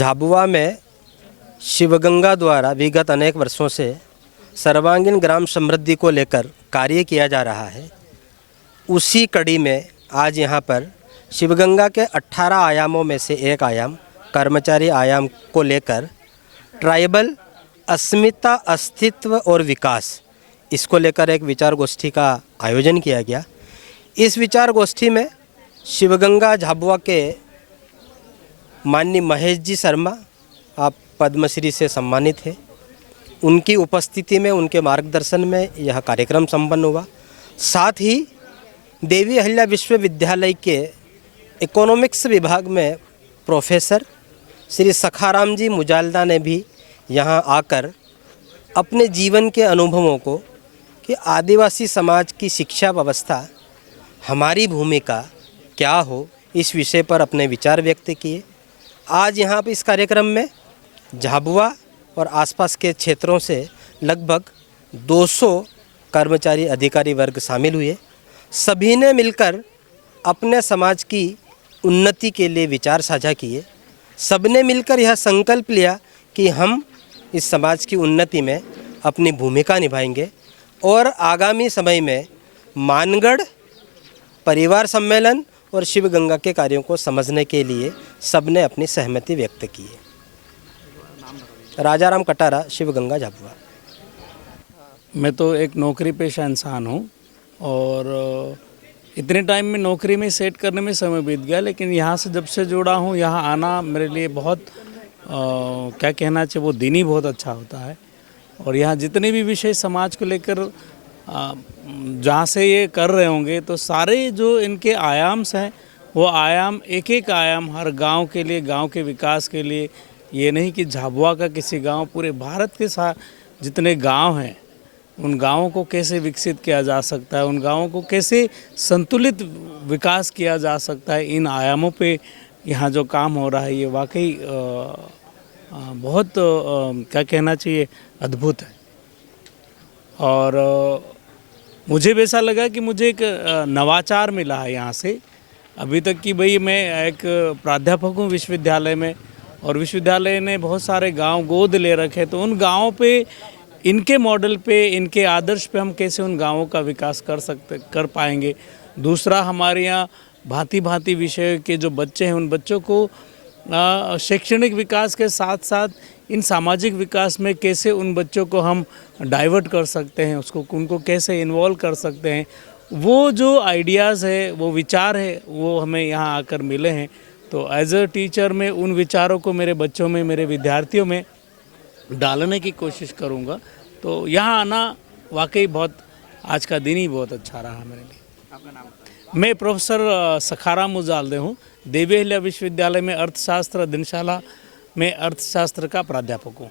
झाबुआ में शिवगंगा द्वारा विगत अनेक वर्षों से सर्वांगीण ग्राम समृद्धि को लेकर कार्य किया जा रहा है। उसी कड़ी में आज यहाँ पर शिवगंगा के 18 आयामों में से एक आयाम कर्मचारी आयाम को लेकर ट्राइबल अस्मिता, अस्तित्व और विकास, इसको लेकर एक विचार गोष्ठी का आयोजन किया गया। इस विचार गोष्ठी में शिवगंगा झाबुआ के माननीय महेश जी शर्मा, आप पद्मश्री से सम्मानित हैं, उनकी उपस्थिति में, उनके मार्गदर्शन में यह कार्यक्रम संपन्न हुआ। साथ ही देवी अहिल्या विश्वविद्यालय के इकोनॉमिक्स विभाग में प्रोफेसर श्री सखाराम जी मुजालदा ने भी यहाँ आकर अपने जीवन के अनुभवों को कि आदिवासी समाज की शिक्षा व्यवस्था, हमारी भूमिका क्या हो, इस विषय पर अपने विचार व्यक्त किए। आज यहाँ पर इस कार्यक्रम में झाबुआ और आसपास के क्षेत्रों से लगभग 200 कर्मचारी अधिकारी वर्ग शामिल हुए। सभी ने मिलकर अपने समाज की उन्नति के लिए विचार साझा किए। सबने मिलकर यह संकल्प लिया कि हम इस समाज की उन्नति में अपनी भूमिका निभाएंगे और आगामी समय में मानगढ़ परिवार सम्मेलन और शिवगंगा के कार्यों को समझने के लिए सबने अपनी सहमति व्यक्त की है। राजाराम कटारा, शिवगंगा, झाबुआ। मैं तो एक नौकरी पेशा इंसान हूँ और इतने टाइम में नौकरी में सेट करने में समय बीत गया, लेकिन यहाँ से जब से जुड़ा हूँ, यहाँ आना मेरे लिए बहुत क्या कहना चाहिए, वो दिन ही बहुत अच्छा होता है। और यहाँ जितने भी विषय समाज को लेकर जहाँ से ये कर रहे होंगे, तो सारे जो इनके आयाम्स हैं, वो आयाम एक एक आयाम हर गांव के लिए, गांव के विकास के लिए, ये नहीं कि झाबुआ का किसी गांव, पूरे भारत के साथ जितने गांव हैं उन गांवों को कैसे विकसित किया जा सकता है, उन गांवों को कैसे संतुलित विकास किया जा सकता है, इन आयामों पे यहाँ जो काम हो रहा है ये वाकई बहुत क्या कहना चाहिए, अद्भुत है। और मुझे भी ऐसा लगा कि मुझे एक नवाचार मिला है यहाँ से। अभी तक कि भाई मैं एक प्राध्यापक हूँ विश्वविद्यालय में, और विश्वविद्यालय ने बहुत सारे गांव गोद ले रखे, तो उन गांवों पे, इनके मॉडल पे, इनके आदर्श पे हम कैसे उन गांवों का विकास कर पाएंगे। दूसरा, हमारे यहाँ भांति भांति विषय के जो बच्चे हैं, उन बच्चों को शैक्षणिक विकास के साथ साथ इन सामाजिक विकास में कैसे उन बच्चों को हम डाइवर्ट कर सकते हैं, उसको उनको कैसे इन्वॉल्व कर सकते हैं, वो जो आइडियाज़ है, वो विचार है, वो हमें यहाँ आकर मिले हैं। तो एज अ टीचर मैं उन विचारों को मेरे बच्चों में, मेरे विद्यार्थियों में डालने की कोशिश करूँगा। तो यहाँ आना वाकई बहुत, आज का दिन ही बहुत अच्छा रहा मेरे लिए। आपका नाम? मैं प्रोफेसर सखाराम मुजालदे हूँ। देवी अहिल्या विश्वविद्यालय में अर्थशास्त्र अध्ययनशाला में अर्थशास्त्र का प्राध्यापक हूँ।